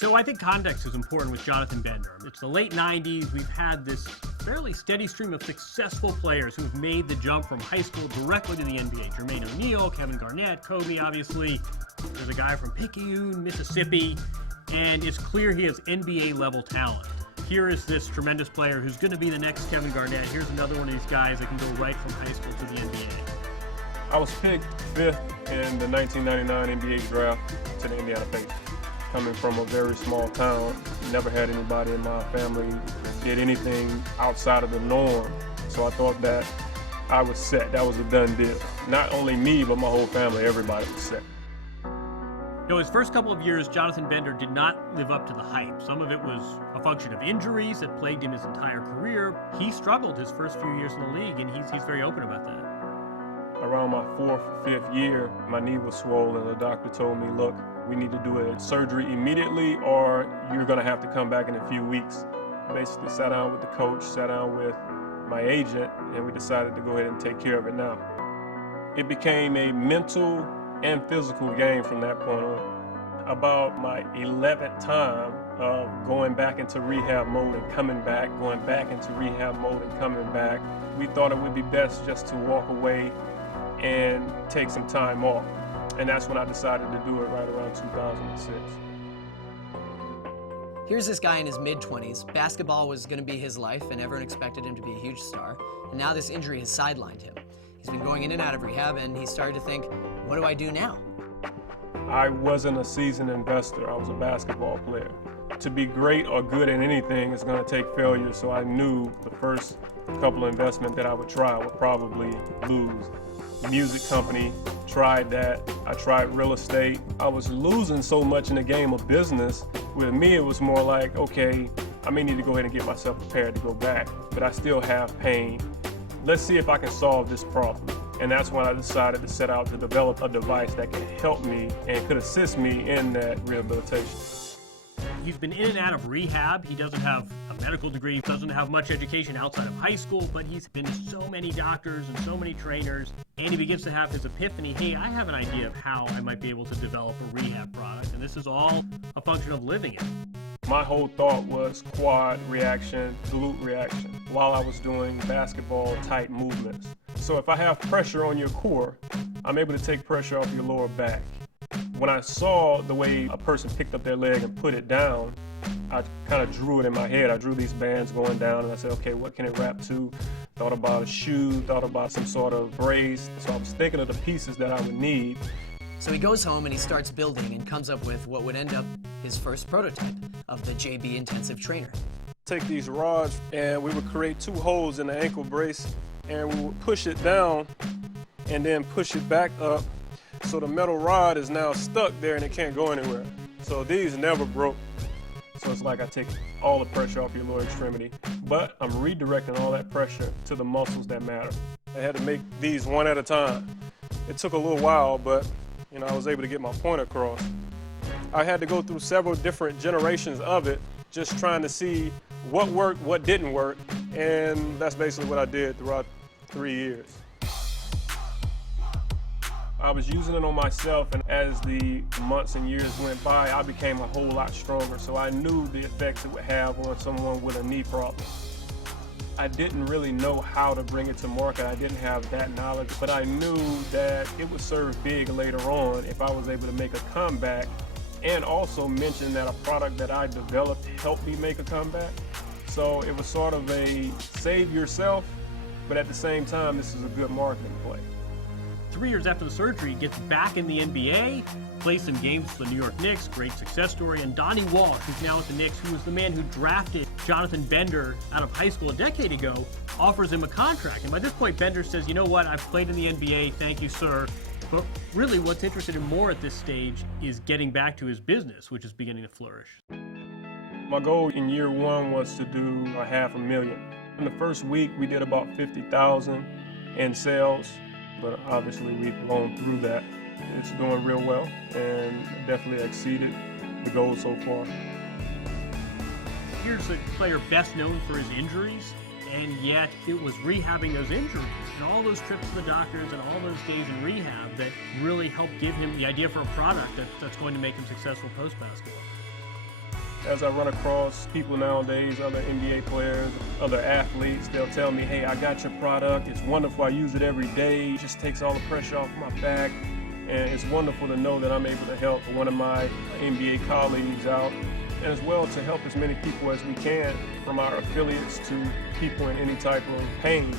So I think context is important with Jonathan Bender. It's the late 90s. We've had this fairly steady stream of successful players who have made the jump from high school directly to the NBA. Jermaine O'Neal, Kevin Garnett, Kobe, obviously. There's a guy from Picayune, Mississippi, and it's clear he has NBA-level talent. Here is this tremendous player who's going to be the next Kevin Garnett. Here's another one of these guys that can go right from high school to the NBA. I was picked 5th in the 1999 NBA draft to the Indiana Pacers. Coming from a very small town, never had anybody in my family that did anything outside of the norm. So I thought that I was set. That was a done deal. Not only me, but my whole family, everybody was set. You know, his first couple of years, Jonathan Bender did not live up to the hype. Some of it was a function of injuries that plagued him his entire career. He struggled his first few years in the league, and he's very open about that. Around my 4th or 5th year, my knee was swollen. The doctor told me, look, we need to do a surgery immediately or you're going to have to come back in a few weeks. Basically sat down with the coach, sat down with my agent, and we decided to go ahead and take care of it now. It became a mental and physical game from that point on. About my 11th time of going back into rehab mode and coming back, going back into rehab mode and coming back, we thought it would be best just to walk away and take some time off. And that's when I decided to do it right around 2006. Here's this guy in his mid-20s. Basketball was going to be his life, and everyone expected him to be a huge star. And now this injury has sidelined him. He's been going in and out of rehab, and he started to think, what do I do now? I wasn't a seasoned investor. I was a basketball player. To be great or good at anything is going to take failure, so I knew the first couple of investments that I would try would probably lose. Music company, tried that. I tried real estate. I was losing so much in the game of business. With me, it was more like, okay, I may need to go ahead and get myself prepared to go back, but I still have pain. Let's see if I can solve this problem. And that's when I decided to set out to develop a device that can help me and could assist me in that rehabilitation. He's been in and out of rehab. He doesn't have a medical degree, doesn't have much education outside of high school, but he's been to so many doctors and so many trainers, and he begins to have his epiphany, hey, I have an idea of how I might be able to develop a rehab product, and this is all a function of living it. My whole thought was quad reaction, glute reaction, while I was doing basketball type movements. So if I have pressure on your core, I'm able to take pressure off your lower back. When I saw the way a person picked up their leg and put it down, I kind of drew it in my head. I drew these bands going down and I said, okay, what can it wrap to? Thought about a shoe, thought about some sort of brace. So I was thinking of the pieces that I would need. So he goes home and he starts building and comes up with what would end up his first prototype of the JB Intensive Trainer. Take these rods and we would create 2 holes in the ankle brace and we would push it down and then push it back up. So the metal rod is now stuck there and it can't go anywhere. So these never broke. So it's like I take all the pressure off your lower extremity, but I'm redirecting all that pressure to the muscles that matter. I had to make these one at a time. It took a little while, but I was able to get my point across. I had to go through several different generations of it, just trying to see what worked, what didn't work, and that's basically what I did throughout 3 years. I was using it on myself, and as the months and years went by, I became a whole lot stronger. So I knew the effects it would have on someone with a knee problem. I didn't really know how to bring it to market. I didn't have that knowledge, but I knew that it would serve big later on if I was able to make a comeback and also mention that a product that I developed helped me make a comeback. So it was sort of a save yourself, but at the same time, this is a good marketing play. 3 years after the surgery, he gets back in the NBA, plays some games for the New York Knicks, great success story, and Donnie Walsh, who's now at the Knicks, who was the man who drafted Jonathan Bender out of high school a decade ago, offers him a contract. And by this point, Bender says, you know what, I've played in the NBA, thank you, sir. But really what's interested him more at this stage is getting back to his business, which is beginning to flourish. My goal in year 1 was to do $500,000. In the first week, we did about $50,000 in sales. But obviously we've blown through that. It's doing real well and definitely exceeded the goal so far. Here's a player best known for his injuries, and yet it was rehabbing those injuries and all those trips to the doctors and all those days in rehab that really helped give him the idea for a product that's going to make him successful post-basketball. As I run across people nowadays, other NBA players, other athletes, they'll tell me, hey, I got your product. It's wonderful. I use it every day. It just takes all the pressure off my back. And it's wonderful to know that I'm able to help one of my NBA colleagues out, and as well to help as many people as we can, from our affiliates to people in any type of pain.